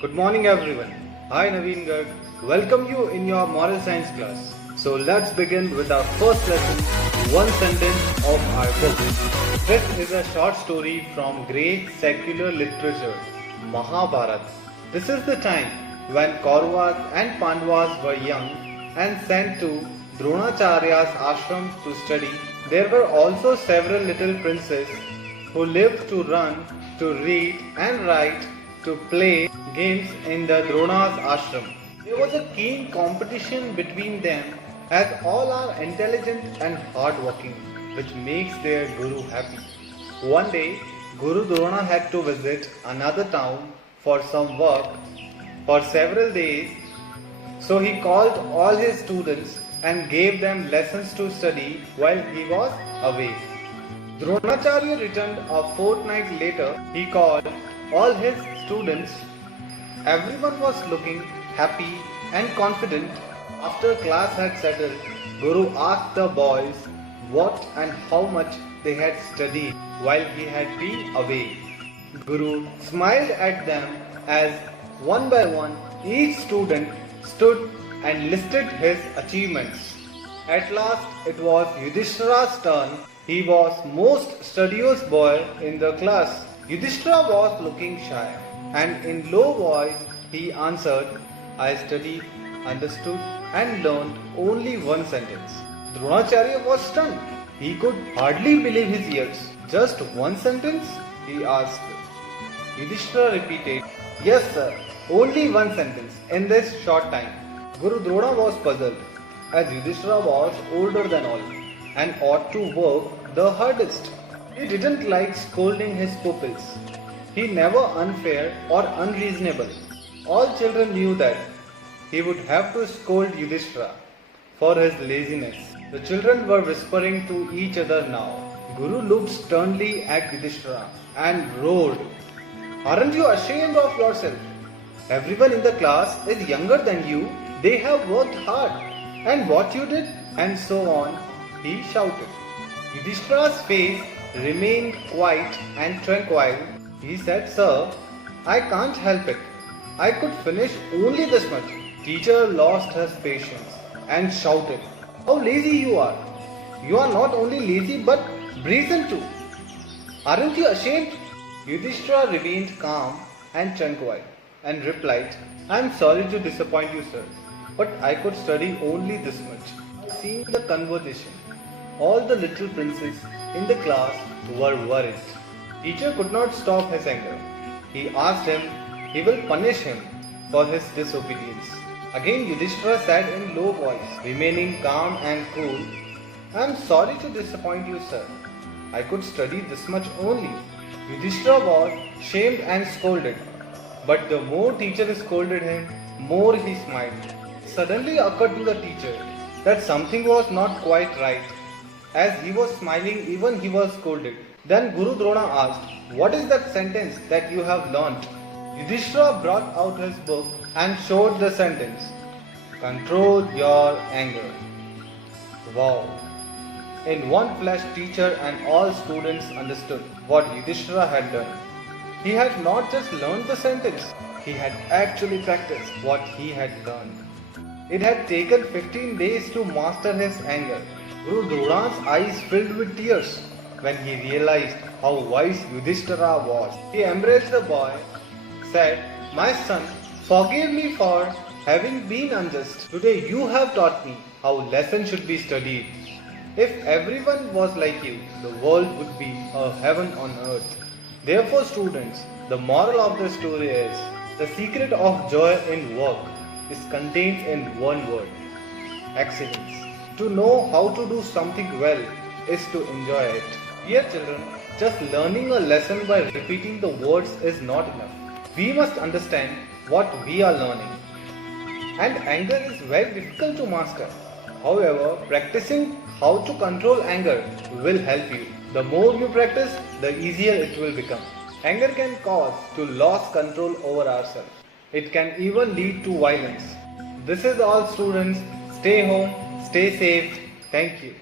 Good morning everyone. I Naveen Garg welcome you in your moral science class. So let's begin with our first lesson, one sentence of our book. This is a short story from great secular literature, Mahabharata. This is the time when Kauravas and Pandavas were young and sent to Dronacharya's ashram to study. There were also several little princes who lived to run, to read and write, to play games in the Drona's ashram. There was a keen competition between them as all are intelligent and hardworking, which makes their guru happy. One day, Guru Drona had to visit another town for some work for several days, so he called all his students and gave them lessons to study while he was away. Dronacharya returned a fortnight later. He called all his students. Everyone was looking happy and confident. After class had settled, Guru asked the boys what and how much they had studied while he had been away. Guru smiled at them as one by one each student stood and listed his achievements. At last it was Yudhishthira's turn. He was most studious boy in the class. Yudhishthira was looking shy and in low voice he answered, I studied, understood and learned only one sentence. Dronacharya was stunned. He could hardly believe his ears. Just one sentence? He asked. Yudhishthira repeated, Yes sir, only one sentence in this short time. Guru Drona was puzzled as Yudhishthira was older than all and ought to work the hardest. He didn't like scolding his pupils. He never unfair or unreasonable. All children knew that he would have to scold Yudhishthira for his laziness. The children were whispering to each other now. Guru looked sternly at Yudhishthira and roared, Aren't you ashamed of yourself? Everyone in the class is younger than you. They have worked hard. And what you did? And so on, he shouted. Yudhishthira's face remained quiet and tranquil. He said, Sir, I can't help it. I could finish only this much. Teacher lost his patience and shouted, How lazy you are! You are not only lazy but brazen too. Aren't you ashamed? Yudhishthira remained calm and tranquil and replied, I am sorry to disappoint you, sir, but I could study only this much. Seeing the conversation, all the little princes in the class were worried. Teacher could not stop his anger. He asked him, he will punish him for his disobedience. Again Yudhishthira said in low voice, remaining calm and cool, I am sorry to disappoint you, sir. I could study this much only. Yudhishthira was shamed and scolded. But the more teacher scolded him, more he smiled. It suddenly occurred to the teacher that something was not quite right. As he was smiling, even he was scolded. Then Guru Drona asked, What is that sentence that you have learnt? Yudhishthira brought out his book and showed the sentence, Control your anger. Wow! In one flash, teacher and all students understood what Yudhishthira had done. He had not just learned the sentence, he had actually practiced what he had learned. It had taken 15 days to master his anger. Guru Drona's eyes filled with tears when he realized how wise Yudhishthira was. He embraced the boy, said, My son, forgive me for having been unjust. Today you have taught me how lessons should be studied. If everyone was like you, the world would be a heaven on earth. Therefore, students, the moral of the story is, the secret of joy in work is contained in one word, excellence. To know how to do something well is to enjoy it. Dear children, just learning a lesson by repeating the words is not enough. We must understand what we are learning. And anger is very difficult to master. However, practicing how to control anger will help you. The more you practice, the easier it will become. Anger can cause to lose control over ourselves. It can even lead to violence. This is all, students. Stay home, stay safe. Thank you.